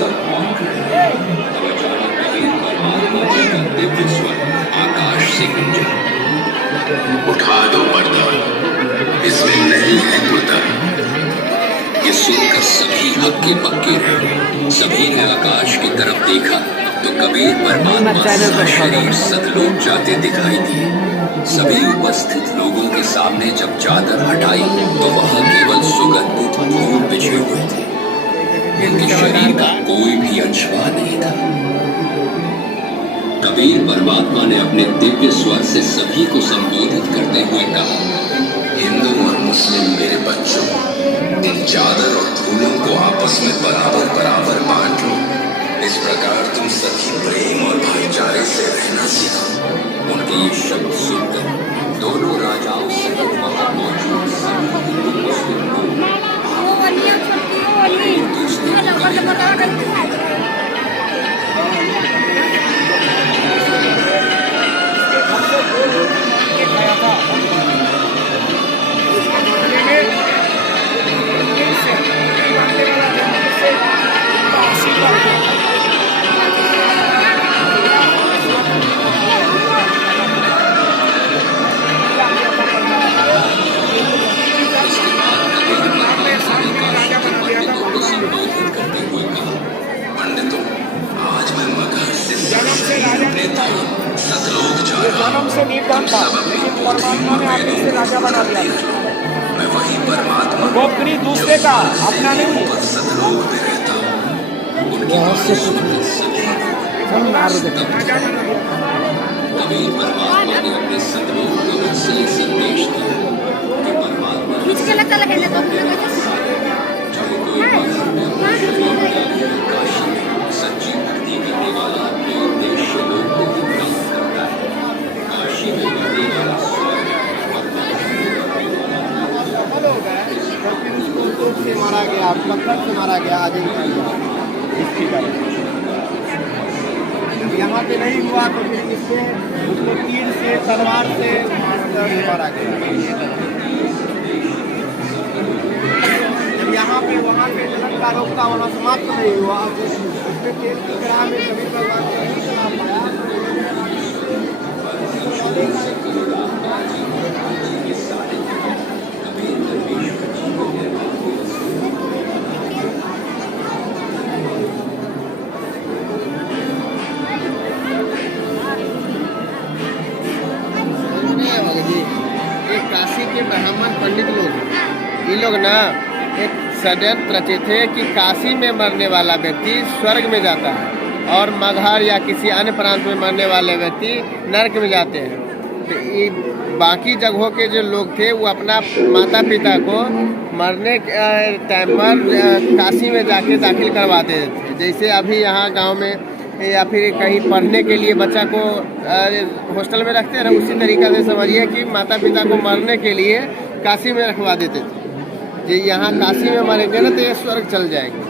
सब मौन कर रहे थे। तब अचानक कबीर परमात्मा जी का दिव्य स्वर आकाश से गूंजा, उठा दो पर्दा, इसमें नहीं है पर्दा। ये सुनकर सभी हक्के बक्के रहे। सभी ने आकाश की तरफ देखा तो कबीर परमात्मा शरीर सतलोक जाते दिखाई दिए। सभी उपस्थित लोगों के सामने जब चादर हटाई तो वहां केवल सुगंधित फूल बिछे हुए थे। उनके शरीर का कोई भी अंश वहां नहीं था। कबीर परमात्मा ने अपने दिव्य स्वर से सभी को संबोधित करते हुए कहा, हिंदू और मुस्लिम मेरे बच्चों, इन चादर और फूलों को आपस में बराबर बराबर बांट लो। इस प्रकार तुम सभी प्रेम और भाईचारे से रहना सीखो। उनके ये शब्द सुनकर दोनों राजाओं सहित वहां मौजूद सभी हिंदू मुस्लिम लोग एक दूसरे जन्म से निर्धन था, लेकिन परमात्मा ने आगे से राजा बना दिया। मैं वही परमात्मा गोपनीय दूसरे का, अपना नहीं। सतलोक में रहता हूँ। उनकी बातें सुनकर सभी कबीर परमात्मा ने अपने सतलोक गमन से ये संदेश दिया कि परमात्मा काशी में सच्ची भक्ति करने वाला अपने उद्देश्य लोग को भी प्राप्त करता है। काशी में रहने वाला से मारा गया, पत्थर से मारा गया आदि यहाँ पे नहीं हुआ तो फिर इसको उसको तीर से तलवार से मारा गया। जब यहाँ पे वहाँ पे जलन का रोग का वहाँ समाप्त नहीं हुआ, उसमें तेल की ग्रह में कभी भगवान को नहीं चला पाया। काशी के ब्राह्मण पंडित लोग ये लोग ना एक षड्यंत्र रचे थे कि काशी में मरने वाला व्यक्ति स्वर्ग में जाता है और मगहर या किसी अन्य प्रांत में मरने वाले व्यक्ति नरक में जाते हैं। तो ये बाकी जगहों के जो लोग थे वो अपना माता पिता को मरने के टाइम पर काशी में जाके दाखिल करवाते थे। जैसे अभी यहाँ गांव में या फिर कहीं पढ़ने के लिए बच्चा को हॉस्टल में रखते हैं, उसी तरीक़ा से समझिए कि माता पिता को मरने के लिए काशी में रखवा देते थे। ये यहाँ काशी में मरेंगे ना तो ये स्वर्ग चल जाएंगे।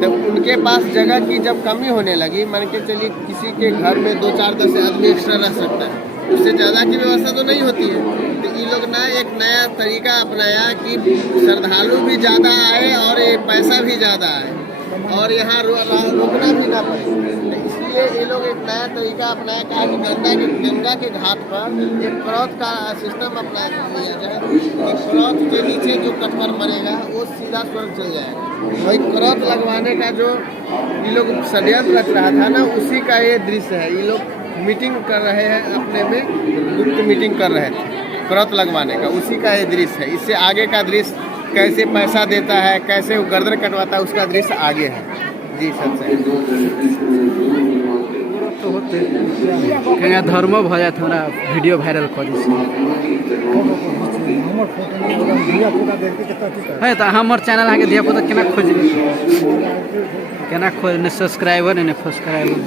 तो उनके पास जगह की जब कमी होने लगी, मान के चलिए किसी के घर में 2, 4, 10 आदमी एक्स्ट्रा रह सकता है, उससे ज़्यादा की व्यवस्था तो नहीं होती है। तो ये लोग ना एक नया तरीका अपनाया कि श्रद्धालु भी ज़्यादा आए और ये पैसा भी ज़्यादा आए और यहाँ रुकना भी ना पड़े। इसलिए ये लोग एक नया तरीका अपनाया, कहा कि गंगा के घाट पर एक क्लॉथ का सिस्टम अपना लिया जाए कि क्लॉथ के नीचे जो कटकर मरेगा वो सीधा स्वर्ग चल जाएगा। वही क्लॉथ लगवाने का जो ये लोग षड्यंत्र रच रहा था ना, उसी का ये दृश्य है। ये लोग मीटिंग कर रहे हैं, अपने में गुप्त मीटिंग कर रहे थे क्लॉथ लगवाने का, उसी का ये दृश्य है। इससे आगे का दृश्य कैसे पैसा देता है, कैसे वो गर्दन कटवाता है, उसका दृश्य आगे है। जी सच है। कहीं धर्म भ जाए हमारा वीडियो वायरल कर है तो हमार चैनल आके धिया पुता केना खोज ने सब्सक्राइबर ने फब्सक्राइबर।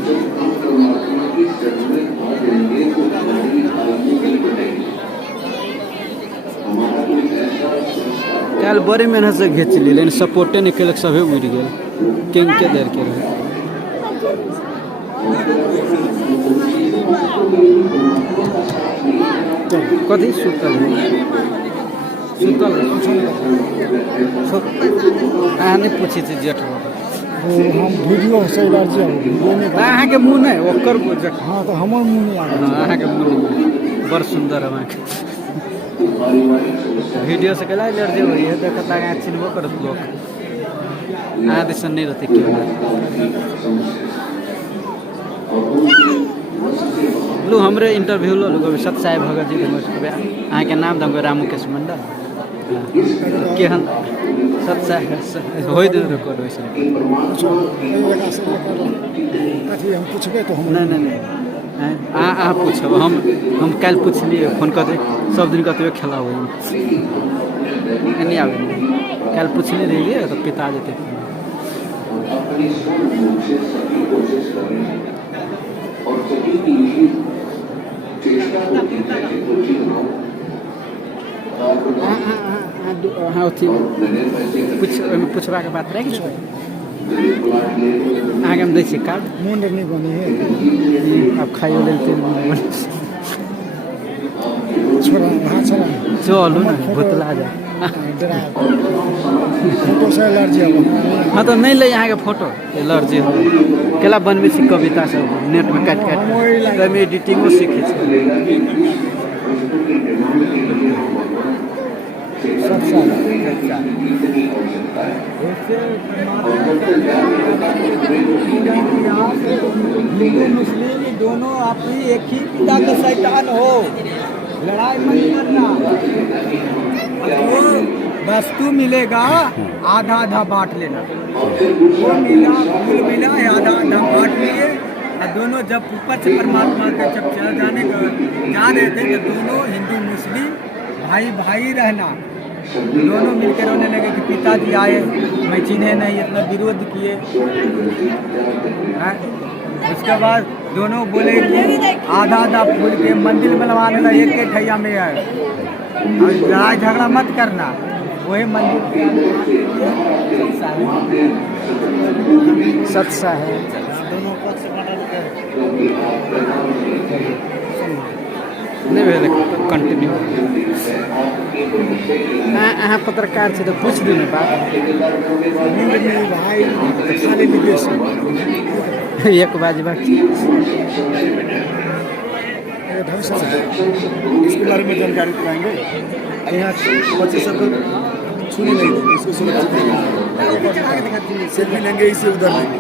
कल बड़ी मेहनत से घींचली लेकिन सपोर्टे नहीं कल, सभी उड़ गए किंग के देर के रहे। कथी सुतल सुतल नहीं पूछी थी जेठ हम वीडियो से एलर्जी हो वीडियो में अहाँ के मुँह नहीं ओकर बुझक हाँ तो हमर मुँह नहीं आवे अहाँ के मुँह बड़ सुंदर है अहाँ के वीडियो से केला एलर्जी हो है देखता है चिन्हबो करत लोग आदि सन नहीं रहते क्यों लो हमरे इंटरव्यू लो लोग सत्साई भगत जी अहाँ के नाम दंगो राममुकेश मंडल केहन सत्साई होई दे रिकॉर्ड वैसे कथी हम पूछबे तो हम नहीं अहाँ पूछब हम कल पूछलिए फोन कर दे सब दिन कहते खेला हुए नहीं आवे कल पूछले रहिए तो पिता जेते हाँ पूछबा के बात रह गई आगे हम दै छियै कार्ड मुंड नहीं बने है अब खाइयो लेते छोड़ा वहाँ छोड़ा चलू ना भुतला जा फोटो से एलर्जी हो हाँ तो नहीं ले यहाँ के फोटो एलर्जी हो केला बनबे छी कविता सब नेट में काट काट में एडिटिंगो सीखे छी हिंदू मुस्लिम दोनों अपनी एक ही पिता के शैतान हो लड़ाई मत करना वो वस्तु मिलेगा आधा आधा बांट लेना वो मिला फूल मिला आधा आधा बांट लिए और दोनों जब ऊपर से परमात्मा के जब चल जाने का जा रहे थे तो दोनों हिंदू मुस्लिम भाई भाई रहना दोनों मिलकर रोने लगे कि पिताजी आए मैं चिन्हे नहीं इतना विरोध किए उसके बाद दोनों बोले कि आधा आधा फूल के मंदिर बनवाने का एक ठैया में है और लड़ाई झगड़ा मत करना वही मंदिर सत्सा है दोनों पक्ष नहीं भेल कंटिन्यू अहाँ पत्रकार छै तो पूछ दी ना बात भाई खाली विदेश एक बाजी बाकी इसके बारे में जानकारी कराएंगे यहाँ बच्चे सब छूने नहीं देंगे इसको सेल्फी लेंगे इसे उधर लेंगे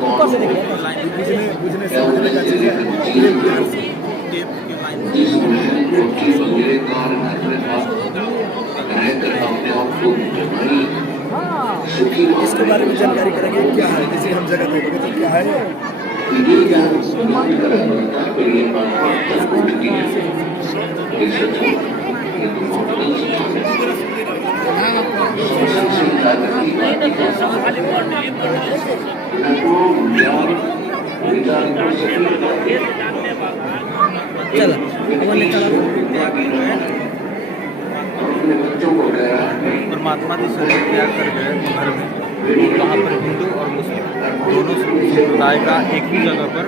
बुझने समझने का चीज़ है इसके बारे में जानकारी करेंगे क्या है जैसे हम जगह देखेंगे तो क्या है परमात्मा के शरीर त्याग कर गए घर में वहाँ पर हिंदू और मुस्लिम दोनों समुदाय का एक ही जगह पर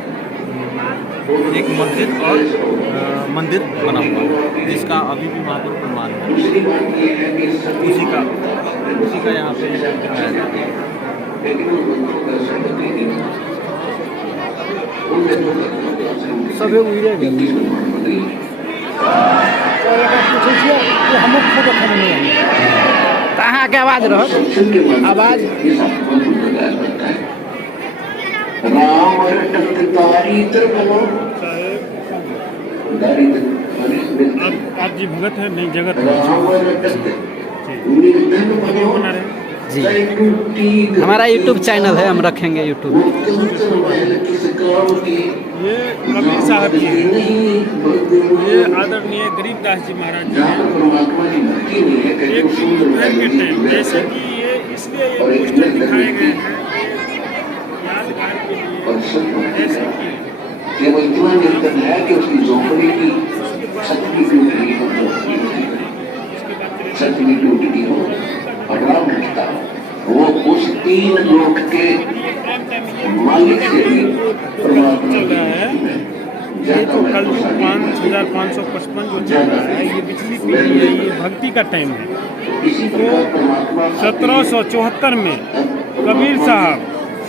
एक मस्जिद और मंदिर बना हुआ है जिसका अभी भी वहाँ पर प्रमाण है उसी का यहाँ पे दिखाया जाता है सभी उड़े गए अहाँ के आवाज रहत आवाज आप जी भगत है नहीं जगत जी हमारा यूट्यूब चैनल है हम रखेंगे यूट्यूब ये कबीर साहब जी ये आदरणीय गरीबदास जी महाराज जी एक दोपहर के टाइम जैसे कि ये इसलिए ये पोस्टर दिखाए गए हैं यादगार के लिए जैसे कि केवल इतना निरंतर है कि उसकी झोंपड़ी की छत की टूटी हो भगवान रखता वो उस 3 लोक के मालिक से भी चल रहा है ये तो कल 5555 जो चल रहा है ये पिछली पीढ़ी है ये भक्ति का टाइम है तो 1774 में कबीर साहब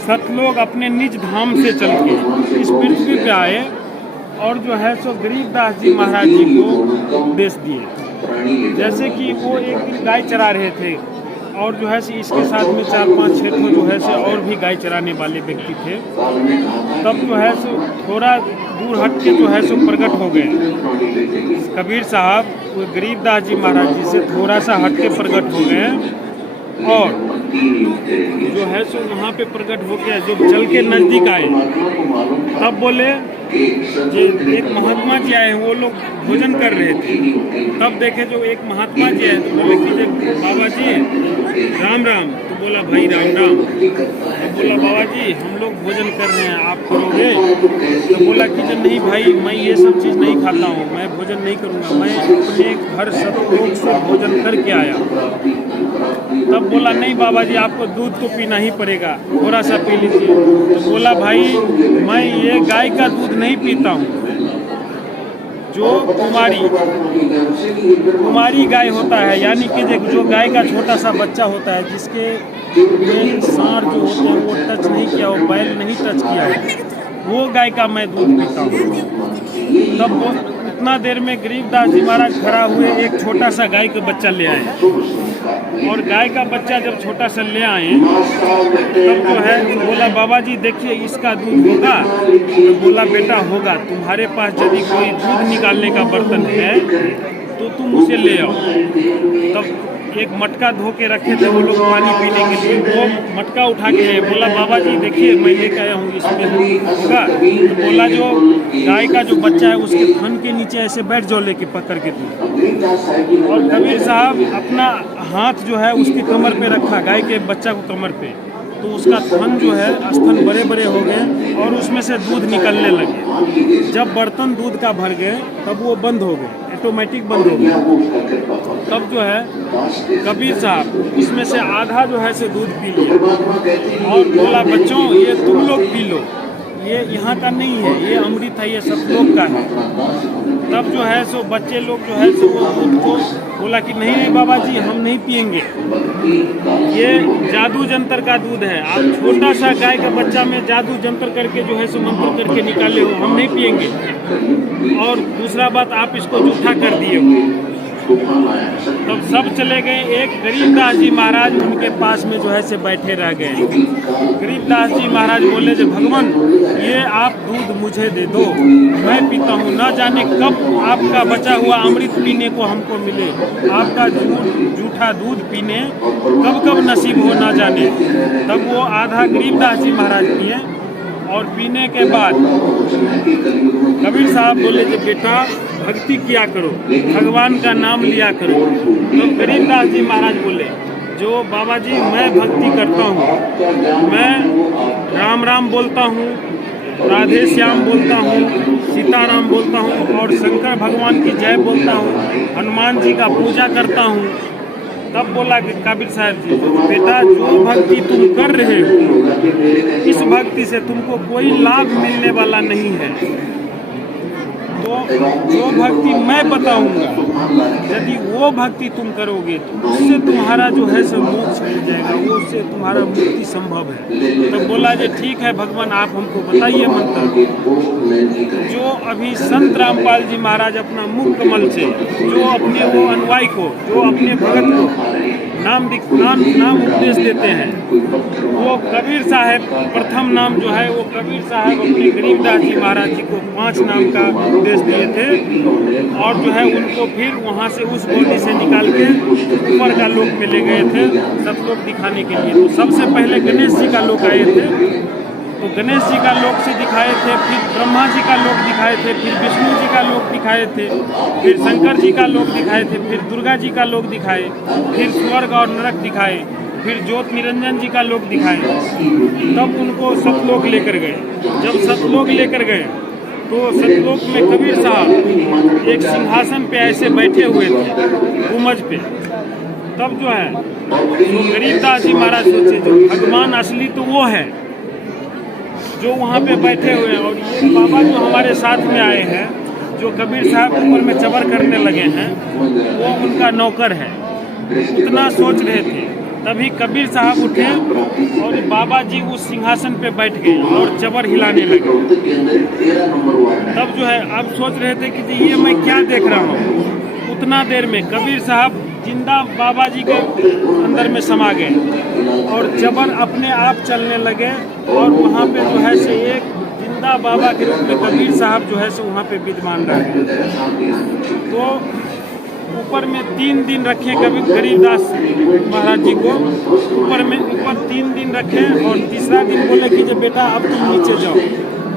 सतलोग अपने निज धाम से चल के इस पृथ्वी पे आए और जो है सो गरीबदास जी महाराज जी को उपदेश दिए। जैसे कि वो एक दिन गाय चरा रहे थे और जो है सो इसके साथ में 4-5-6 तो जो है सो और भी गाय चराने वाले व्यक्ति थे। तब जो है सो थोड़ा दूर हट के जो है सो प्रकट हो गए कबीर साहब, वो गरीबदास जी महाराज जी से थोड़ा सा हट के प्रकट हो गए और जो है सो वहाँ पे प्रकट हो गया। जब चल के नज़दीक आए तब बोले कि एक महात्मा जी आए हैं, वो लोग भोजन कर रहे थे। तब देखे जो एक महात्मा जी आए तो बोले कि जब बाबा जी राम राम, तो बोला भाई राम राम। तो बोला बाबा जी हम लोग भोजन कर रहे हैं, आप करोगे? तो बोला कि जब नहीं भाई, मैं ये सब चीज़ नहीं खाता हूँ, मैं भोजन नहीं करूँगा, मैं अपने घर सतलोक से भोजन करके आया। तब बोला नहीं बाबा जी आपको दूध तो पीना ही पड़ेगा, थोड़ा सा पी लीजिए। तो बोला भाई मैं ये गाय का दूध नहीं पीता हूँ, जो कुमारी गाय होता है, यानी कि जो गाय का छोटा सा बच्चा होता है जिसके में सांड जो होते हैं वो टच नहीं किया हो, बैल नहीं टच किया हो, वो गाय का मैं दूध पीता हूँ। तब वो इतना देर में गरीबदास जी महाराज खड़ा हुए, एक छोटा सा गाय का बच्चा ले आए और गाय का बच्चा जब छोटा सा ले आए तब जो है बोला बाबा जी देखिए इसका दूध होगा? तो बोला बेटा होगा, तुम्हारे पास यदि कोई दूध निकालने का बर्तन है तो तुम उसे ले आओ। तब एक मटका धो के रखे थे वो लोग पानी पीने के लिए, वो मटका उठा के आए। बोला बाबा जी देखिए मैं लेकर आया हूँ, इसमें होगा? तो बोला जो गाय का जो बच्चा है उसके थन के नीचे ऐसे बैठ जाओ लेके पकड़ के दूध। और कबीर साहब अपना हाथ जो है उसकी कमर पे रखा, गाय के बच्चा को कमर पे, तो उसका थन जो है स्तन बड़े बड़े हो गए और उसमें से दूध निकलने लगे। जब बर्तन दूध का भर गए तब वो बंद हो गए, ऑटोमेटिक बंद हो गया। तब जो है कबीर साहब उसमें से आधा जो है से दूध पी लिया और बोला बच्चों ये तुम लोग पी लो, ये यहाँ का नहीं है, ये अमृत है, ये सब लोग का है। तब जो है सो बच्चे लोग जो है सो वो दूध को बोला कि नहीं नहीं बाबा जी हम नहीं पिएंगे, ये जादू जंतर का दूध है, आप छोटा सा गाय का बच्चा में जादू जंतर करके जो है सो मंत्र करके निकाले हो, हम नहीं पिएंगे। और दूसरा बात आप इसको जूठा कर दिए हो। तब सब चले गए, एक गरीबदास जी महाराज उनके पास में जो है से बैठे रह गए। गरीबदास जी महाराज बोले जो भगवान ये आप दूध मुझे दे दो, मैं पीता हूँ, ना जाने कब आपका बचा हुआ अमृत पीने को हमको मिले, आपका जूठा दूध पीने कब कब नसीब हो ना जाने। तब वो आधा गरीबदास जी महाराज पिए और पीने के बाद कबीर साहब बोले कि बेटा भक्ति किया करो, भगवान का नाम लिया करो। तो गरीबदास जी महाराज बोले जो बाबा जी मैं भक्ति करता हूँ, मैं राम राम बोलता हूँ, राधे श्याम बोलता हूँ, सीताराम बोलता हूँ और शंकर भगवान की जय बोलता हूँ, हनुमान जी का पूजा करता हूँ। तब बोला कि कबीर साहब जी बेटा जो भक्ति तुम कर रहे हो इस भक्ति से तुमको कोई लाभ मिलने वाला नहीं है, तो जो भक्ति मैं बताऊंगा यदि वो भक्ति तुम करोगे तो उससे तुम्हारा जो है सो मोक्ष मिल जाएगा, वो उससे तुम्हारा मुक्ति संभव है। तो बोला जी ठीक है भगवान आप हमको बताइए मंत्र। जो अभी संत रामपाल जी महाराज अपना मुख कमल से जो अपने वो अनुयायी को, जो अपने भगत को नाम उपदेश देते हैं, वो कबीर साहब प्रथम नाम जो है वो कबीर साहब अपने गरीबदास जी महाराज जी को 5 नाम का उपदेश दिए थे और जो है उनको फिर वहाँ से उस बॉडी से निकाल के ऊपर का लोक में ले गए थे सतलोक दिखाने के लिए। तो सबसे पहले गणेश जी का लोक आए थे, तो गणेश जी का लोक से दिखाए थे, फिर ब्रह्मा जी का लोक दिखाए थे, फिर विष्णु जी का लोक दिखाए थे, फिर शंकर जी का लोक दिखाए थे, फिर दुर्गा जी का लोक दिखाए, फिर स्वर्ग और नरक दिखाए, फिर ज्योत निरंजन जी का लोक दिखाए। तब उनको सतलोक लेकर गए। जब सतलोक लेकर गए तो सतलोक में कबीर साहब एक सिंहासन पे ऐसे बैठे हुए थे गुमज पे। तब जो है तो गरीबदास जी महाराज सोचे जो भगवान असली तो वो है जो वहाँ पे बैठे हुए हैं, और ये बाबा जो हमारे साथ में आए हैं जो कबीर साहब ऊपर में चबर करने लगे हैं वो उनका नौकर है। उतना सोच रहे थे तभी कबीर साहब उठे और बाबा जी उस सिंहासन पे बैठ गए और चबर हिलाने लगे। तब जो है अब सोच रहे थे कि ये मैं क्या देख रहा हूँ। उतना देर में कबीर साहब जिंदा बाबा जी के अंदर में समा गए और चबर अपने आप चलने लगे और वहाँ पे जो है से एक जिंदा बाबा के रूप में कबीर साहब जो है से वहाँ पे विद्यमान रहे। तो ऊपर में 3 दिन रखे कभी गरीबदास महाराज जी को ऊपर 3 दिन रखे और तीसरा दिन बोले कि जब बेटा अब तुम नीचे जाओ।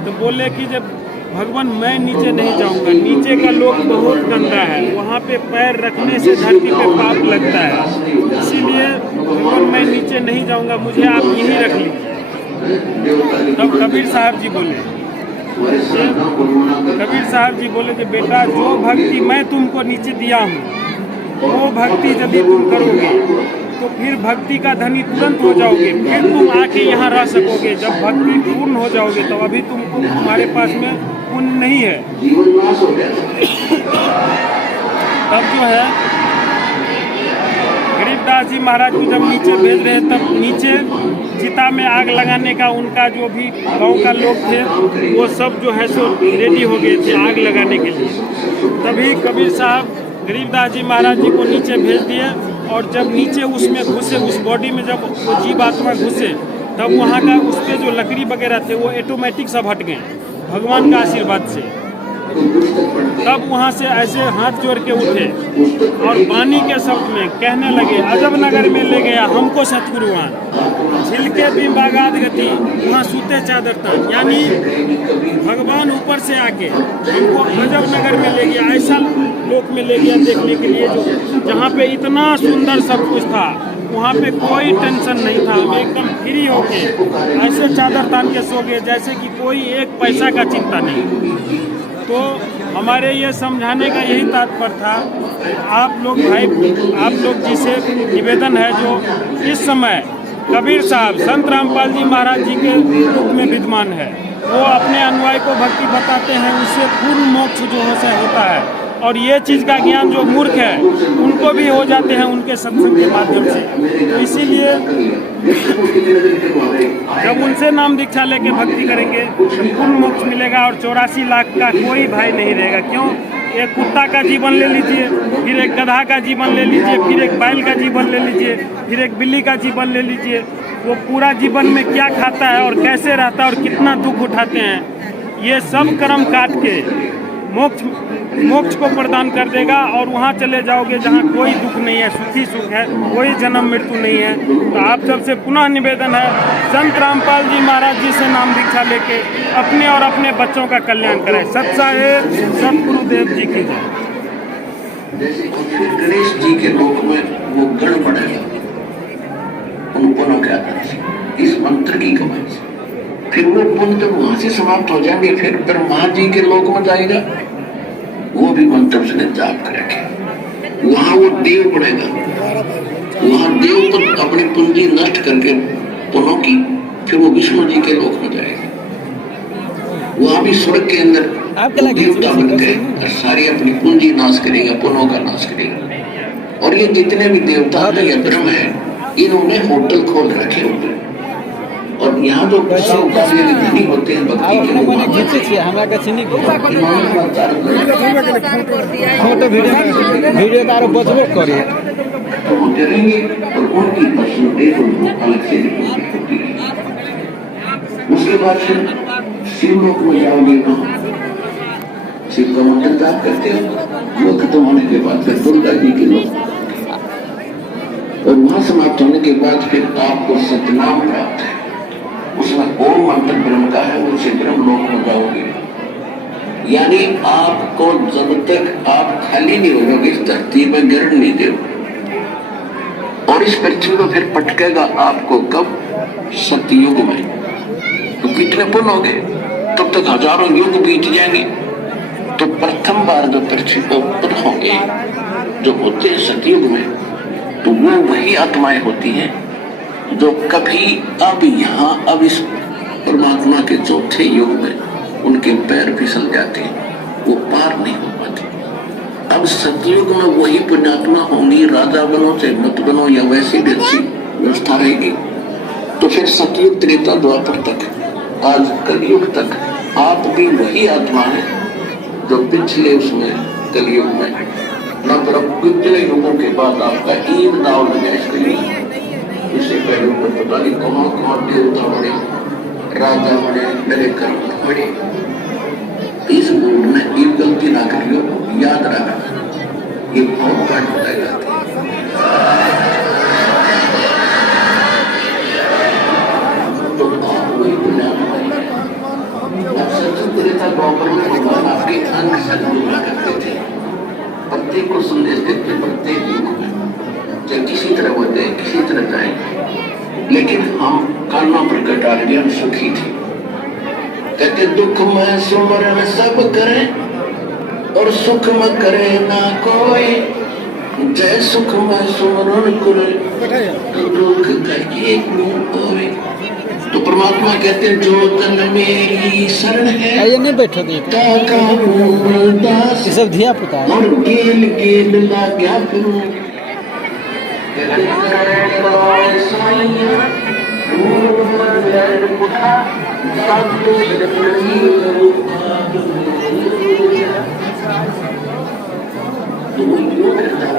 तो बोले कि जब भगवान मैं नीचे नहीं जाऊंगा, नीचे का लोग बहुत गंदा है, वहाँ पे पैर रखने से धरती पे पाप लगता है, इसीलिए भगवान मैं नीचे नहीं जाऊंगा, मुझे आप यहीं रख लीजिए। तब कबीर साहब जी बोले कि बेटा जो भक्ति मैं तुमको नीचे दिया हूँ वो भक्ति यदि तुम करोगे तो फिर भक्ति का धनी तुरंत हो जाओगे, फिर तुम आके यहाँ रह सकोगे। जब भक्ति पूर्ण हो जाओगे तो अभी तुमको तुम्हारे पास में पुण्य नहीं है। तब जो है गरीबदास जी महाराज को जब नीचे भेज रहे तब नीचे चिता में आग लगाने का उनका जो भी गांव का लोग थे वो सब जो है सो रेडी हो गए थे आग लगाने के लिए। तभी कबीर साहब गरीबदास जी महाराज जी को नीचे भेज दिए और जब नीचे उसमें घुसे, उस बॉडी में जब वो जीव आत्मा घुसे तब वहाँ का उस पर जो लकड़ी वगैरह थे वो ऑटोमेटिक सब हट गए भगवान का आशीर्वाद से। तब वहाँ से ऐसे हाथ जोड़ के उठे और वाणी के शब्द में कहने लगे, अजब नगर में ले गया हमको सतगुरुवान, छिलके भी बागाद गति वहाँ सूते चादर तन। यानी भगवान ऊपर से आके हमको अजब नगर में ले गया, ऐसा लोक में ले गया देखने के लिए जो जहाँ पे इतना सुंदर सब कुछ था, वहाँ पे कोई टेंशन नहीं था। हम एकदम फ्री होके ऐसे चादर तान के सो गए जैसे कि कोई एक पैसा का चिंता नहीं। तो हमारे ये समझाने का यही तात्पर्य था, आप लोग भाई आप लोग जी से निवेदन है जो इस समय कबीर साहब संत रामपाल जी महाराज जी के रूप में विद्यमान है, वो अपने अनुयायी को भक्ति बताते हैं, उससे पूर्ण मोक्ष जो होता है। और ये चीज़ का ज्ञान जो मूर्ख है उनको भी हो जाते हैं उनके सत्संग के माध्यम से। तो इसीलिए जब उनसे नाम दीक्षा लेके भक्ति करेंगे तो पूर्ण मोक्ष मिलेगा और 84 लाख का कोई भय नहीं रहेगा। क्यों? एक कुत्ता का जीवन ले लीजिए, फिर एक गधा का जीवन ले लीजिए, फिर एक बैल का जीवन ले लीजिए, फिर एक बिल्ली का जीवन ले लीजिए, वो पूरा जीवन में क्या खाता है और कैसे रहता है और कितना दुख उठाते हैं, ये सब कर्म काट के मोक्ष को प्रदान कर देगा और वहाँ चले जाओगे जहाँ कोई दुख नहीं है, सुखी सुख है, कोई जन्म मृत्यु नहीं है। तो आप सबसे पुनः निवेदन है, संत रामपाल जी महाराज जी से नाम दीक्षा लेके अपने और अपने बच्चों का कल्याण करें। सत साहेब सतगुरुदेव जी की जय। जैसे फिर गणेश जी के लोक में वो गण बढ़ेगा उन पुनः के आधार से, इस मंत्र की कमाई से। फिर वो पुण्य जब वहां से समाप्त हो जाएंगे फिर ब्रह्मा जी के लोक में जाएगा, वो भी मंत्र से जाप करेंगे, वहां वो देव बढ़ेगा, वहां देव तो अपनी पूंजी नष्ट करके पुनः की फिर वो विष्णु जी के लोक में जाएगा, वहां भी स्वर्ग के अंदर देवता बन गए और सारी अपनी पूंजी नाश करेगा, पुनः का नाश करेगा। और ये जितने भी देवता है या ब्रह्म है इन्होंने होटल खोल रखे होते हैं और यहाँ जो धनी होते हैं भक्ति के फोटो वीडियो तारो बचबो करिए तो वो डरेंगे और उनकी परसेंटेज अलग से होती है। उसके बाद फिर शिवलोक में जाओगे तो शिव का मंत्र जाप करते हो, वो खत्म होने के बाद फिर दुर्गा जी के लोग और वहां समाप्त होने के बाद फिर आपको सतनाम प्राप्त है, उसमें ओम मंत्र ब्रह्म का है, उनसे ब्रह्म लोक में जाओगे। यानी आपको जब तक आप खाली नहीं होगे इस धरती में गिर नहीं देगा और इस पृथ्वी को फिर पटकेगा आपको कब? सतयुग में। तो कितने पुण्य हो गए, तब तक हजारों युग बीत जाएंगे। तो प्रथम बार जो पृथ्वी को पुण्य होंगे जो होते हैं सतयुग में, तो वो वही आत्माएं होती हैं जो कभी अब यहाँ अब इस परमात्मा के चौथे युग में उनके पैर फिसल जाते हैं, वो पार नहीं हो पाते। अब सतयुग में वही पुण्यात्मा होंगी, राजा बनो चाहे मत बनो या वैसे भी अच्छी, व्यवस्था रहेगी तो फिर सतयुग त्रेता द्वापर तक आज कलयुग तक आप भी वही आत्मा है जो पिछले उसमें कलयुग में मतलब कितने युगों के बाद आपका एक दाव लगा इस कलयुग। इससे पहले ऊपर पता नहीं कौन कौन देवता बने, राजा बने, मेरे कर्म बने। इस मूड में एक गलती ना करियो, याद रखना ये बहुत बार बताई जाती है। तो आप वही बुनियाद भगवान आपके अंग संग करते थे, प्रत्येक को संदेश देते, प्रत्येक चाहे किसी तरह होते किसी तरह जाए, लेकिन हम कान्हा प्रकट आ गए, हम सुखी थे। कहते दुख में सुमरन सब करे और सुख में करे ना कोई, जय सुख में सुमरन करे तो दुख का एक मुंह होए। तो परमात्मा कहते हैं जो तन मेरी शरण है ये नहीं बैठो दी ताका दास, ये सब धिया पुता है। और गेल गेल लाग्या फिरूं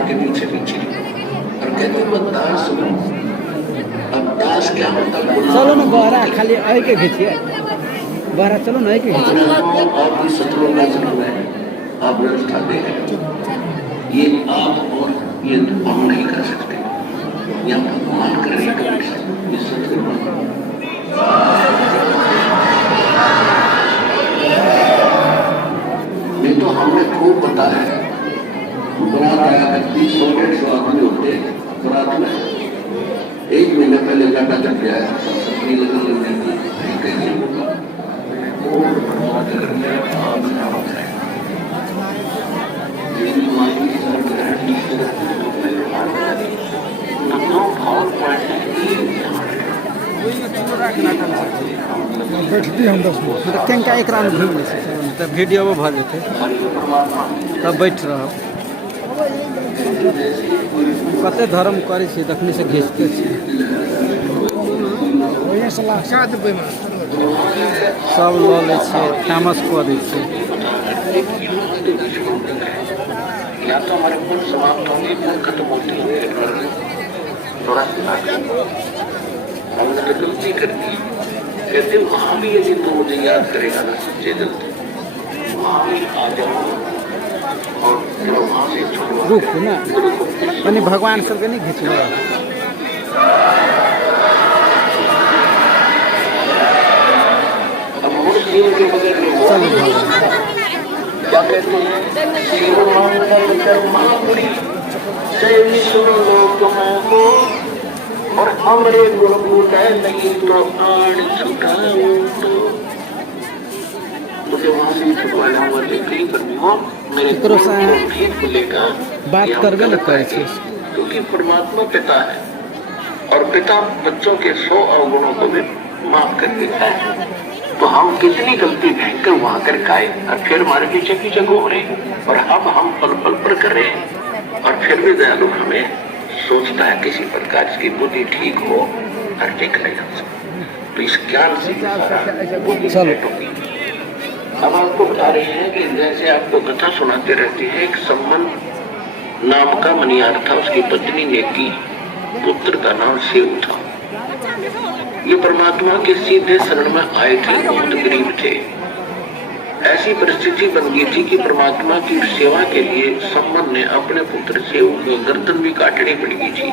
के पीछे पीछे और कहते मत दास सुनो। अब दास क्या होता है? चलो ना बहरा खाली आई के खींचिए, बहरा चलो ना आई के खींचिए। आपकी शत्रु का शत्रु है, आप व्यवस्था दे रहे हैं, ये आप और ये हम नहीं कर सकते, या भगवान करेगा ये शत्रु। नहीं तो हमने खूब पता है बरात आया करती 100-150 आदमी होते बरात में, एक महीने पहले गाटा चढ़ गया है, सपनी लगन लग जाती बैठती हम 10 मिनट मतलब कनिका एक राउंड घूम लै छै, तब वीडियो में भऽ जेतै, तब बैठ रह। कते धर्म करै छियै तखनी से घिचते छियै, सब लऽ लै छियै, फेमस कऽ दै छियै। या तो हमारे मन समाप्त होंगे या खत्म होते होंगे। हमने तो गलती कर दी, कहते वहां भी यदि तो मुझे याद करेगा ना सच्चे दिल से, वहां भी आ जाऊंगा और वहां से छोड़ूंगा। रुक ना यानी भगवान सबके नहीं घिचलो। अब मुड़ जीव के बगैर नहीं चलो क्या कहते हैं शिव मंगल कर्मापुरी जय विष्णु लोक में हो और हमरे गुरु है नहीं तो आड़ छुटाओ तो मुझे वहां से छुटवा लाऊंगा। कहीं पर भी हो मेरे करो सा को लेकर बात करबे न करे छै, क्योंकि परमात्मा पिता है और पिता बच्चों के 100 अवगुणों को भी माफ कर देता है। तो हम कितनी गलती भयंकर वहां कर खाए और फिर हमारे पीछे पीछे घूम रहे हैं और अब हम पल पल पर कर रहे हैं और फिर भी दयालु हमें सोचता है किसी प्रकार इसकी बुद्धि ठीक हो और ठीक नहीं हो सकती। तो इस ज्ञान से अब आपको बता रहे हैं कि जैसे आपको कथा सुनाते रहते हैं, एक संबंध नाम का मनियार था, उसकी पत्नी ने की, पुत्र का नाम शिव था। ये परमात्मा के सीधे शरण में आए थे, बहुत गरीब थे। ऐसी परिस्थिति बन गई थी कि परमात्मा की सेवा के लिए संबंध ने अपने पुत्र शिव को गर्दन भी काटनी पड़ गई थी।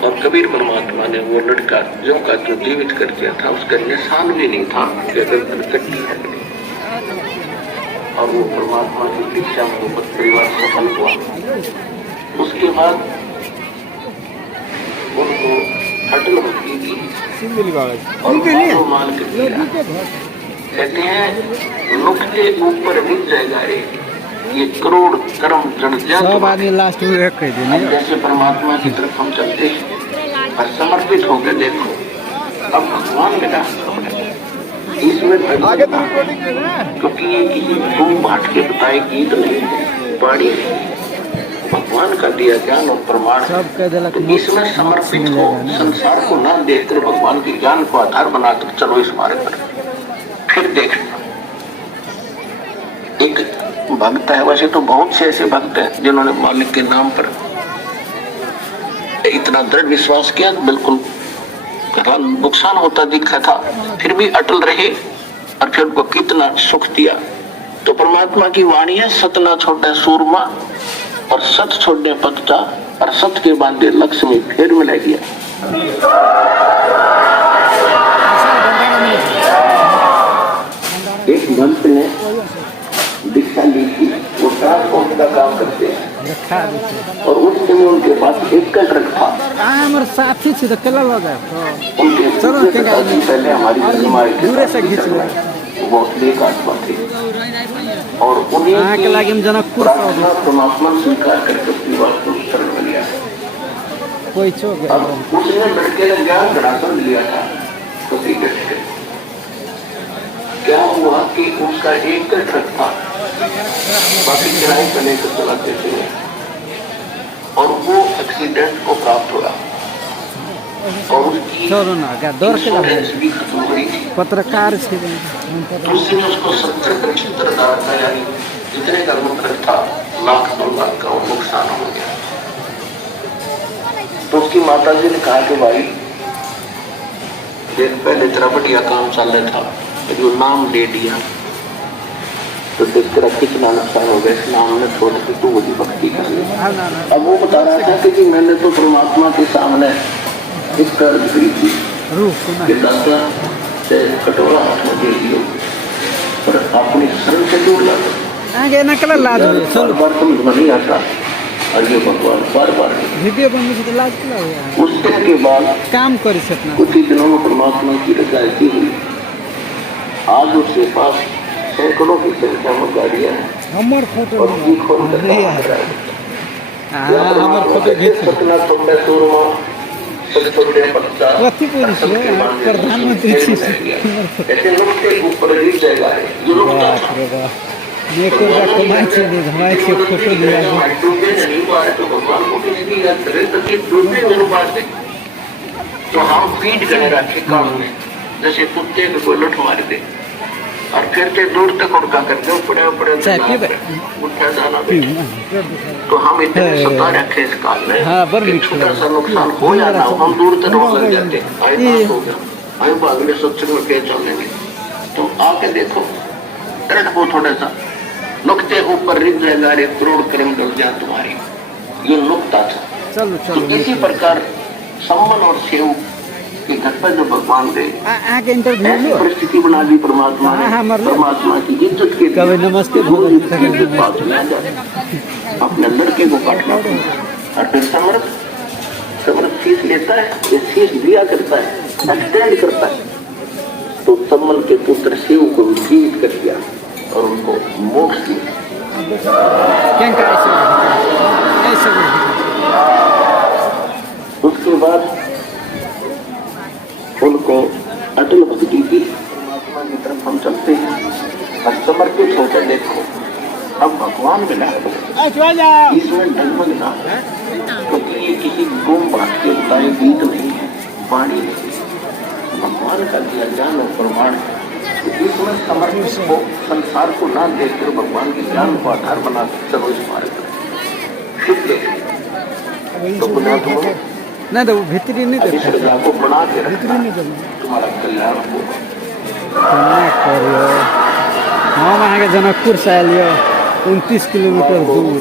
और कबीर परमात्मा ने वो लड़का जो का जो जीवित कर दिया था, उसका निशान भी नहीं था कि गर्दन कटी है। और वो परमात्मा की दीक्षा में वो परिवार सफल हुआ। उसके बाद उनको अटल भक्ति की और मान कर दिया। कहते हैं मुख के ऊपर मिल जाएगा ये करोड़ कर्म जड़ सब आदमी लास्ट में एक कह देने। जैसे परमात्मा की तरफ हम चलते हैं और समर्पित होकर देखो, अब भगवान मेरा इसमें क्योंकि ये किसी धूम बांट के बताए गीत नहीं, बाड़ी नहीं, भगवान का दिया ज्ञान और प्रमाण है। सब कह दिलक तो मोक्ष इसमें मोक्ष समर्पित हो, मिलेगा ना। संसार को न देखकर भगवान के ज्ञान को आधार बनाकर चलो इस मार्ग पर। फिर देखना, एक भक्त है, वैसे तो बहुत से ऐसे भक्त हैं जिन्होंने मालिक के नाम पर इतना दृढ़ विश्वास किया, बिल्कुल नुकसान होता दिखा था, फिर भी अटल रहे और फिर उनको कितना सुख दिया। तो परमात्मा की वाणी है, सत ना छोड़े सूरमा और सत छोड़ने पतता और सत के बांधे लक्ष्मी फिर मिला गया। एक भक्त ने दीक्षा ली थी, वो ट्रांसपोर्ट का काम करते हैं रखा देते और उस समय उनके पास एक ट्रक था। हमारे साथी थी तो केला लगा उनके चलो दूसरे शताब्दी ठीक है। पहले हमारी हमारे दूरे से खींच लो। वो एक आत्मा थे और उन्हीं हाँ, के लागे हम जनकपुर से प्रार्थना परमात्मा स्वीकार करके अपनी वास्तु शरण में लिया। कोई चो गया अब उसने लड़के का ज्ञान धरातल लिया था हकीकत से। क्या हुआ कि उसका एक ट्रक था, बाकी किराए पर लेकर चलाते थे और वो एक्सीडेंट को प्राप्त हुआ और उसकी चलो ना क्या दौड़ के लगे इंश्योरेंस भी खत्म हो रही थी। पत्रकार से तो उसने उसको 70-75,000 का, यानी जितने का मुद्रक था, लाख 2 लाख का वो नुकसान हो गया। तो उसकी माता जी ने कहा कि भाई देख, पहले तेरा बढ़िया काम चल रहा था, जो नाम ले दिया तो देख तेरा कितना नुकसान हो गया, इस नाम ने छोड़ के तू मुझे भक्ति कर ली। अब वो बता रहा था कि मैंने तो परमात्मा के सामने इस कर्ज करी थी कि दादा से कटोरा हाथ में दे दियो, पर अपनी शरण से दूर ला आगे ना कल लाज हो चलो बार समझ नहीं आता। और ये भगवान बार बार वीडियो बनने से तो लाज क्यों हो उस दिन के बाद काम करी सकना कुछ ही दिनों में परमात्मा की रजा ऐसी हुई, आज उसके पास सैकड़ों की संख्या में गाड़ियां हैं हमार फोटो और जी खोल कर काम कर रहा है। हमारे फोटो खींच सपना तुमने सूरमा छोटे बच्चा कथी बोली छे प्रधानमंत्री छी ऐसे लोग के ऊपर ही जाएगा है जो लोग बाप रे बाप देखो जा कमाई छे दे हमारे छे फोटो लिया तो भगवान को किसी याद करे तो कि दूसरे अनुपात से तो हम फीड करने रखे काम में, जैसे कुत्ते को कोई लुट मार दे और फिर से दूर तक उड़का करके पड़े उठा जाना तो हम इतने सता रखे इस काल में कि छोटा सा नुकसान हो जाता हो हम दूर तक रोक लग जाते आयु अगले सत्संग में क्या चलेंगे। तो आके देखो तरट को थोड़ा सा नुकते ऊपर रिग जाएगा, रे करोड़ कर्म डल जाए तुम्हारी, ये नुकता था। चलो तो चलो इसी प्रकार सम्मान और सेव के घर पर जो भगवान दे आगे इंटरव्यू ऐसी लो परिस्थिति बना दी परमात्मा ने, हाँ, मर लो। परमात्मा की इज्जत के लिए कभी नमस्ते वो भगवान इज्जत की बात में आ जाए। अपने लड़के को काटना और फिर समर्थ फीस लेता है, ये फीस दिया करता है, एक्सटेंड करता है। तो सम्मन के पुत्र शिव को जीवित कर दिया और उनको मोक्ष दिया। क्या ऐसे उसके बाद उनको अटल भक्ति की परमात्मा की तरफ हम चलते हैं और समर्पित होकर देखो अब भगवान मिला है, इसमें डगमग ना है, क्योंकि ये किसी गुम बात के बताए गीत नहीं है, वाणी नहीं, भगवान का दिया ज्ञान और प्रमाण है। तो इसमें समर्पित हो, संसार को ना देखकर भगवान के ज्ञान को आधार बना चलो इस मार्ग पर। फिर देखो तो बुनियाद हो नहीं तो भीतरी नहीं इस देखो रजा को बना के रखना, तुम्हारा कल्याण होगा। करियो हम अहाँ के जनकपुर से आलियो 29 किलोमीटर दूर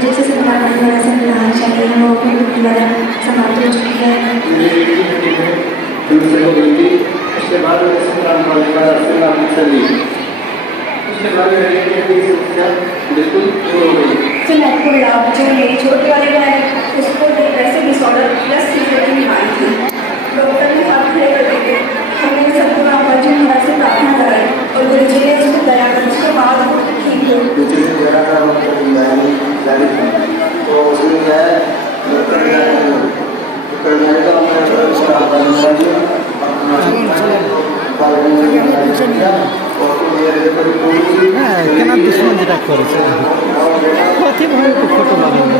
जैसे सरकार द्वारा संविधान चाहिए वो अपने द्वारा समाप्त हो चुकी है। उसके बाद संक्रांत वाले का संक्रांत चली, उसके बाद बिल्कुल दूर हो गई। फिर आपको लाभ जो मेरी छोटी वाली बहन है उसको डिप्रेसिव डिसऑर्डर प्लस सीजर की बीमारी थी। डॉक्टर ने हाथ खड़े कर दिए थे। हमने सतगुरु रामपाल जी महाराज से प्रार्थना कराई और गुरु जी ने उसको दया कर उसके बाद वो ठीक हुई। मुझे जरा सा जारी था तो उसमें क्या है डॉक्टर जाने का हमने उसका केना दुश्मन जरा करे छै कथी भऽ के फोटो लगेने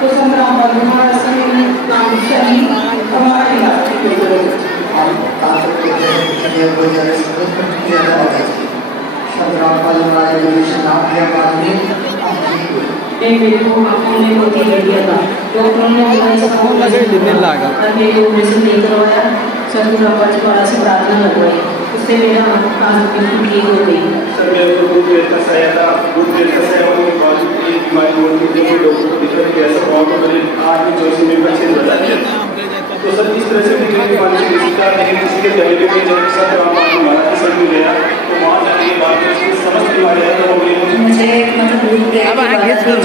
तो संग्राम वाले हमारा समय नाम शनि हमारे इलाके के लोग संग्राम वाले हमारे देश नाम है बाद में मेरे को आंखों में मोती लग गया था। डॉक्टरों ने फोन लगे डिमेल लागल मेरे ऑपरेशन नहीं करवाया। सतगुरु रामपाल जी महाराज से प्रार्थना करवाई, उससे मेरा आँख बिल्कुल ठीक हो गई। सर मेरे को दूध देता सही था, दूध देता सही होने के बाद एक बीमारी बोलती थी कि डॉक्टर को दिक्कत कि ऐसा बहुत तो मेरे 8 में 24 मिनट का छेद बता दिया। तो सर इस तरह से मुझे बीमारी से किसी का नहीं किसी के पहले भी जब सर रामपाल जी महाराज के संग में गया तो वहाँ जाने के बाद में उसकी समस्त बीमारी है तो हो गई। मुझे मतलब भूख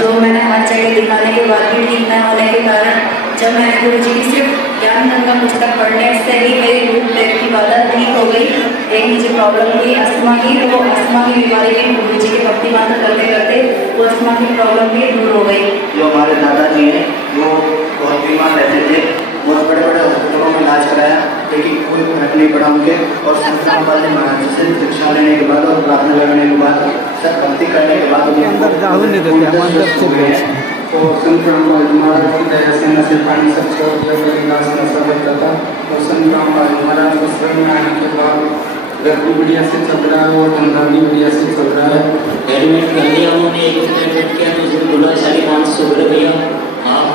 जो मैंने हर जगह दिखाने के बाद भी ठीक न होने के कारण जब मैंने गुरु जी की सिर्फ ज्ञान गंगा पुस्तक पढ़ने से ही मेरी भूख पेट की बाधा ठीक हो गई। एक मुझे प्रॉब्लम थी अस्थमा की, तो वो अस्थमा की बीमारी भी गुरु जी की भक्ति मात्र करते करते वो अस्थमा की प्रॉब्लम भी दूर हो गई। जो हमारे दादाजी हैं वो बहुत बीमार रहते थे, बहुत बड़े बड़े हॉस्पिटलों में इलाज कराया लेकिन कोई फर्क नहीं पड़ा उनके। और संस्था वाले महाराज से शिक्षा लेने के बाद और प्रार्थना करने के बाद सब भक्ति करने के बाद अंदर जाहू नहीं देते हम अंदर चल गए तो संतराम महाराज की दया से न सिर्फ पानी सब छोड़ विनाश न सब था। और संतराम महाराज को शरण में आने के बाद घर भी बढ़िया से चल रहा है और धंधा भी बढ़िया से चल रहा है। एडमिट कर लिया उन्होंने, एक एडमिट किया तो उसने बोला 550 रुपये भैया आप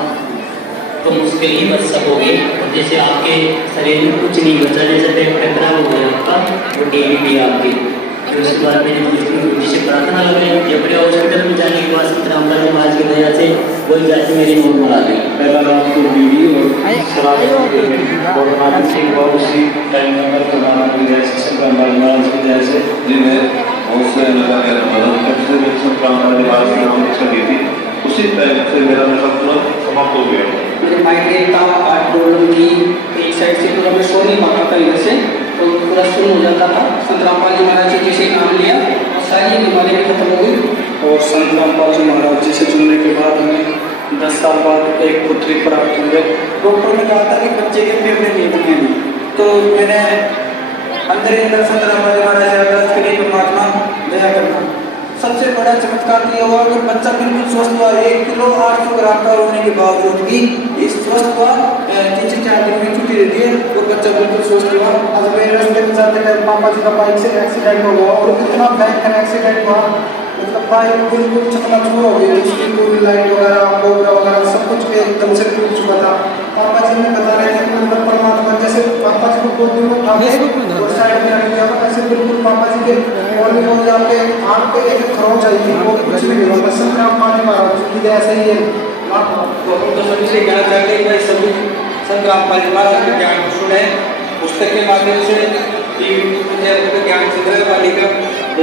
तो मुश्किल ही बच सकोगे। और जैसे आपके शरीर में कुछ नहीं बचा, जैसे पेट खराब हो गया आपका, वो टीवी भी आपकी। फिर उसके बाद मैंने गुरु से प्रार्थना लगाई। जब बड़े हॉस्पिटल में जाने के बाद रामपाल जी महाराज की दया से वही जाके मेरी नॉर्मल आ गई। पहला नाम तो बीवी और शराब कोरोना की और उसी टाइम में कोरोना की जैसे संक्रांत महाराज की जैसे जिन्हें बहुत से लगा मेरा मदद करते हुए संक्रांत महाराज की नाम चली थी, उसी टाइम से मेरा नशा तुरंत समाप्त हो गया। मेरे माइग्रेन का हार्ट प्रॉब्लम की एक साइड से पूरा मैं सो नहीं पाता था इधर से, तो पूरा सुन हो जाता था। संत रामपाल जी महाराज जी जैसे नाम लिया और सारी बीमारी खत्म हो गई। और संत रामपाल जी महाराज जी से जुड़ने के बाद हमें 10 साल बाद एक पुत्री प्राप्त हुई। डॉक्टर ने कहा था कि बच्चे के फेफड़े नहीं बनेंगे, तो मैंने अंदर ही अंदर संत रामपाल जी महाराज से अरदास करी, परमात्मा दया करना। सबसे बड़ा चमत्कार ये हुआ कि बच्चा बिल्कुल स्वस्थ हुआ। 1 किलो 800 ग्राम का होने के बावजूद भी इस स्वस्थ हुआ। 3-4 दिन में छुट्टी दे दी और बच्चा बिल्कुल स्वस्थ हुआ। आज मेरे रास्ते में जाते टाइम पापा जी का बाइक से एक्सीडेंट हो गया और इतना भयंकर एक्सीडेंट हुआ, मतलब बाइक बिल्कुल चकनाचूर हो गई। उसकी पूरी लाइट वगैरह कोबरा वगैरह सब कुछ एकदम से टूट चुका था। पापा जी ने बता रहे थे कि मतलब परमात्मा जैसे पापा जी को बहुत दिन में उठाते और साइड में रख दिया था, ऐसे बिल्कुल पापा जी के और भी हो जाते आँख पे एक खरोंच आई थी, वो कुछ नहीं हुआ। बस संग्राम पाने महाराज की दया से ही है। तो हम तो सभी से कहना चाहते हैं कि सभी संग्राम पाने महाराज के ज्ञान को सुने, पुस्तक के माध्यम से ज्ञान संग्रह वाली का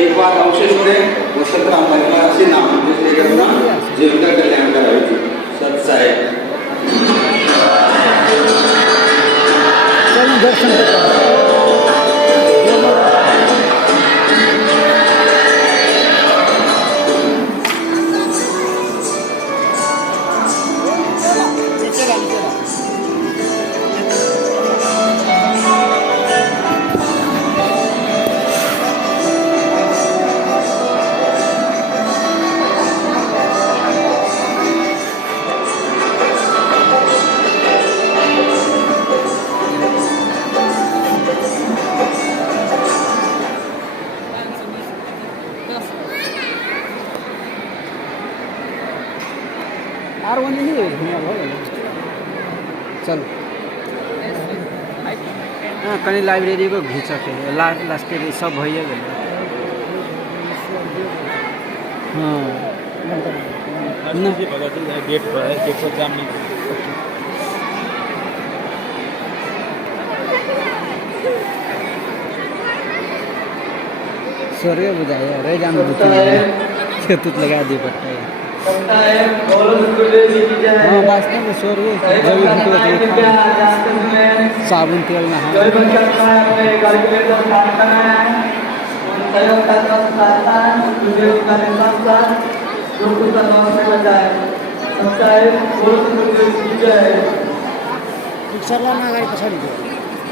एक बार अवश्य सुने। वो संग्राम पाने महाराज से नाम लेकर जीवन का कल्याण कराए सत साहेब। दर्शन आर वन नहीं है चल हाँ कहीं लाइब्रेरी को घिंचके लास्ट के सब भैया गए। हाँ गेट पर है, गेट पर जाम नहीं। स्वर्ग बुझाए रह जान खेत लगा दिए पड़ता है। हाँ वास्तव में स्वर्ग जब साबुन तेल नहा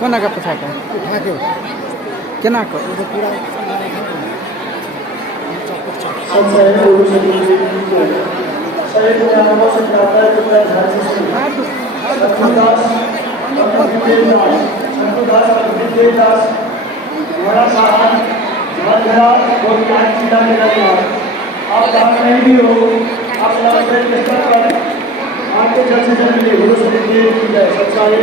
कोना का पछाटा केना को आपके जल्द से जल्द मिले गुरु शरीर की जय सच्चाई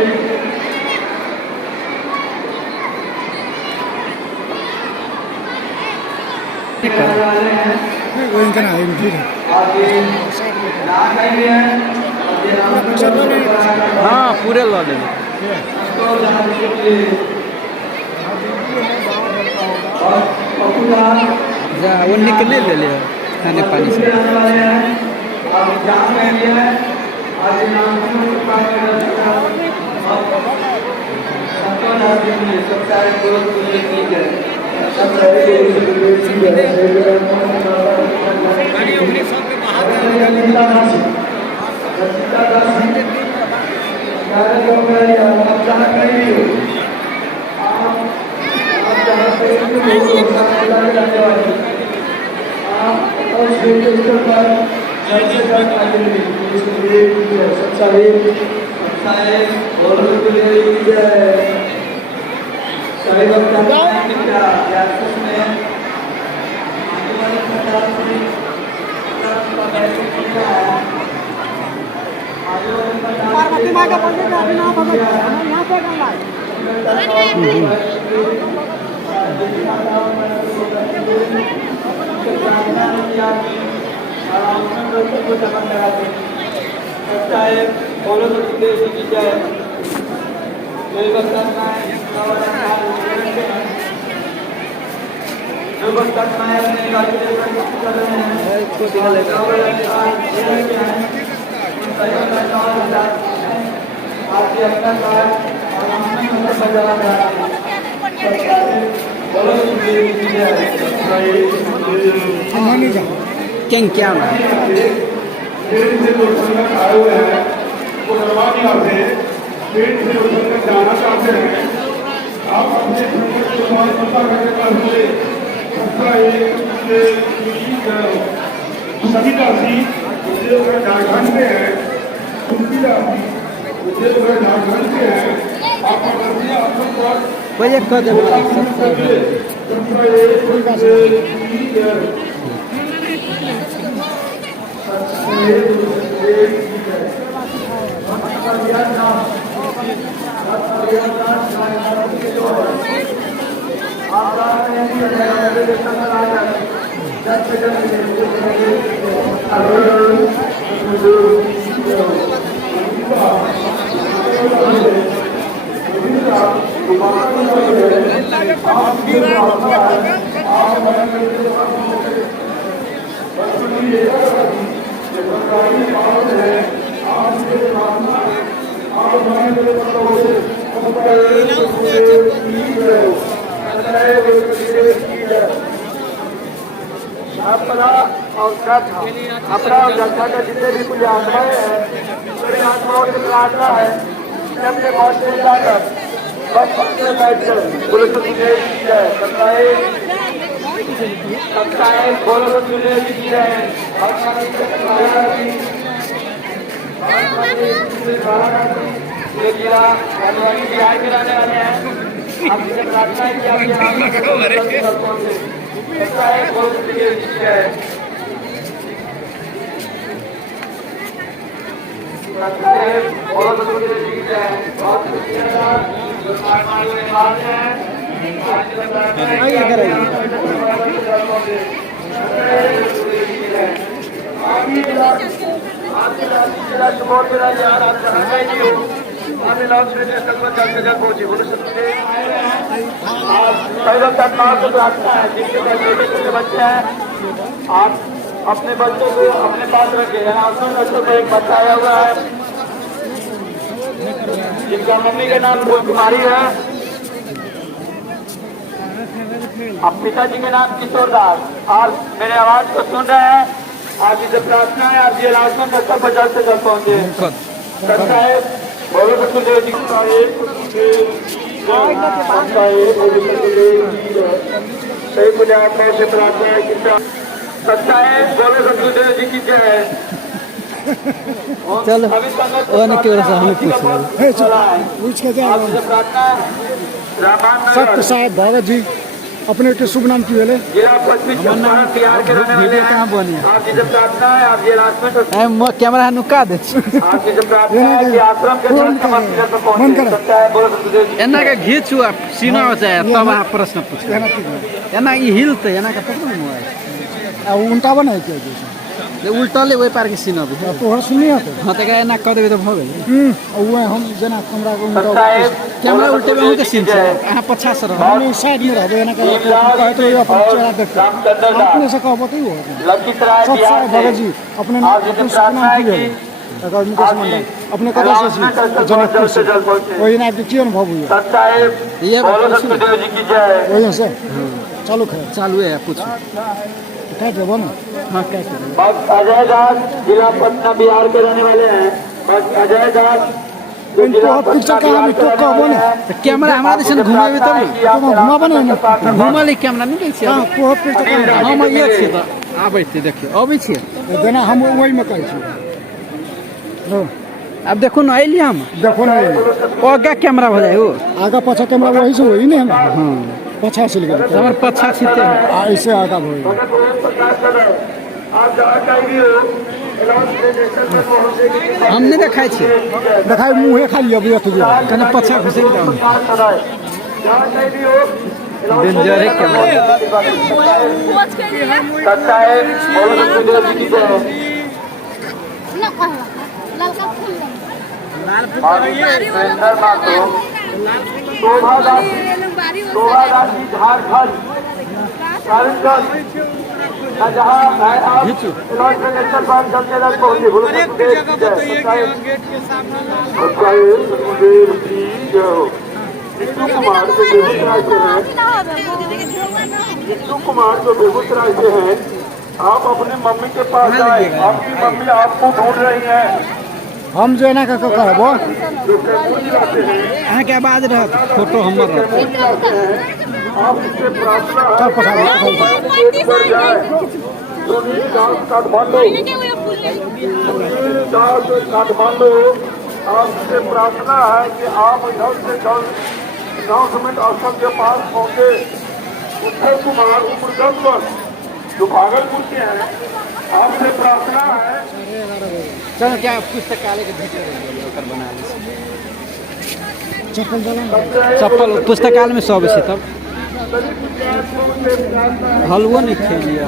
हाँ पूरे ला दे जा वो निकले ले ले खाने पानी से पार्वती माँ का मंदिर है यहाँ पे गंगा क्या क्या सभी राशि झारखंड में है उनकी राशि झारखंड में है कोई एक कर अपना और जनता का जितने भी कुछ आत्माएं हैं पूरी आत्माओं की प्रार्थना है कि अपने मौत से जाकर बस पक्के बैठकर बोलो तो तुझे सत्ताएं बोलो तो तुझे की जाए बिहार के रहने वाले हैं आपसे प्रार्थना है कि आप यहाँ सत्ताएं बोलो तो तुझे की जाए बहुत बहुत बहुत हमें लॉन्च में जल्द से जल्द पहुंचे बोले सकते आप पैदल तत्काल से प्रार्थना है जिनके पास छोटे छोटे बच्चे हैं आप अपने बच्चों को अपने पास रखें अनाउंसमेंट बच्चों को एक बच्चा आया हुआ है जिनका मम्मी का नाम फूल कुमारी है अब पिताजी के नाम किशोर दास आप मेरे आवाज को सुन रहे हैं आपकी जब प्रार्थना है आप ये अनाउंसमेंट बच्चों पर जल्द से जल्द पहुंचे करता है बहुत सुखदेव जी सही मुझे आत्माओं से प्रार्थना है कि सच्चा है बोलो सतगुरुदेव जी की जय है चलो ओने के वजह से हमें पूछ सत्य साहेब भगत जी अपने के शुभ नाम की वेले जिला पश्चिम चंपारण बिहार के रहने वाले कहाँ बनी हैं आपकी जब प्रार्थना है आप ये अनाउंसमेंट कैमरा नुका दे आपकी जब प्रार्थना है कि आश्रम के समस्त पर पहुंचे सच्चा है बोलो सतगुरुदेव जी एना के घीचू आप सीना हो जाए तब आप प्रश्न पूछ एना ई हिलते एना का पता नहीं उल्टा बना है क्या उल्टले वही पार के सीना भी तोहर सुनिए हाँ तो एना कर देबे तो भ गेल हम जना कमरा को सच्चा है कैमरा उल्टे में के सीन से यहाँ 50 रह हम साइड में रहबे ना कहे तो ये अपन चेहरा देख रामचंद्र अपने दास से कहबो तो हो लखीसराय सत्य बिहार साहेब भगत से जी अपने आपकी जब प्रार्थना है कि अकादमी के मंडल अपने कदा से जल्द से जल्द पहुंचे वही ना की अनुभव हुआ सच्चा है ये बोलो सतगुरुदेव जी की जय वही से चालू खैर चालू है पूछ क्या देबो ना हाँ क्या करें बस अजय दास जिला पटना बिहार के रहने वाले हैं बस अजय दास जो जिला पटना बिहार के रहने वाले हैं तो कैमरा हमारा दिशन घुमाबे तब तो घुमाबो ना घुमली कैमरा नहीं दै छियै हां को फिर तो हम ये छियै तऽ आबै छियै देखियो अबै छियै देना हम वही में कहै छी अब देखो ना अइली हम देखो ना आगा कैमरा हो जाए वो आगा पाछा कैमरा वही से वही नहीं हम हां पाछा से लगे हमारे 50 छिते ऐसे आगा भई आप जहाँ कहीं भी हो हम नहीं देखाय छियै देखाय मुंह खाली अभी अत गया कने 50 घुसे जाओ जहाँ कहीं भी हो डेंजर है कैमरा सच्चा है बोलो सतगुरुदेव जी की जय सुरेंद्र मातो शोभा दास जी झारखंड कारीगंज जहाँ है आप इंटरनेशनल बैंक जल्द से जल्द पहुंचे बोलो सतगुरुदेव की जय सच्चा है सतगुरुदेव की जय हो जितू कुमार जो बेगूसराय से हैं जितू कुमार जो बेगूसराय से हैं आप अपने मम्मी के पास जाए आपकी मम्मी आपको ढूंढ रही है हम जो है ना कहबो अहाँ के आवाज रहत फोटो हमर रहत आप इससे प्रार्थना चल काठमांडू आपसे प्रार्थना है कि आप जल्द से जल्द गवर्नमेंट स्थल के पास पहुंचे उत्तर कुमार उम्रगंज जो भागलपुर के हैं आपसे प्रार्थना है चल क्या पुस्तकालय के भीतर बना ली चप्पल पुस्तकालय में सब छै तब हलवो नहीं खेलिए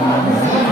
है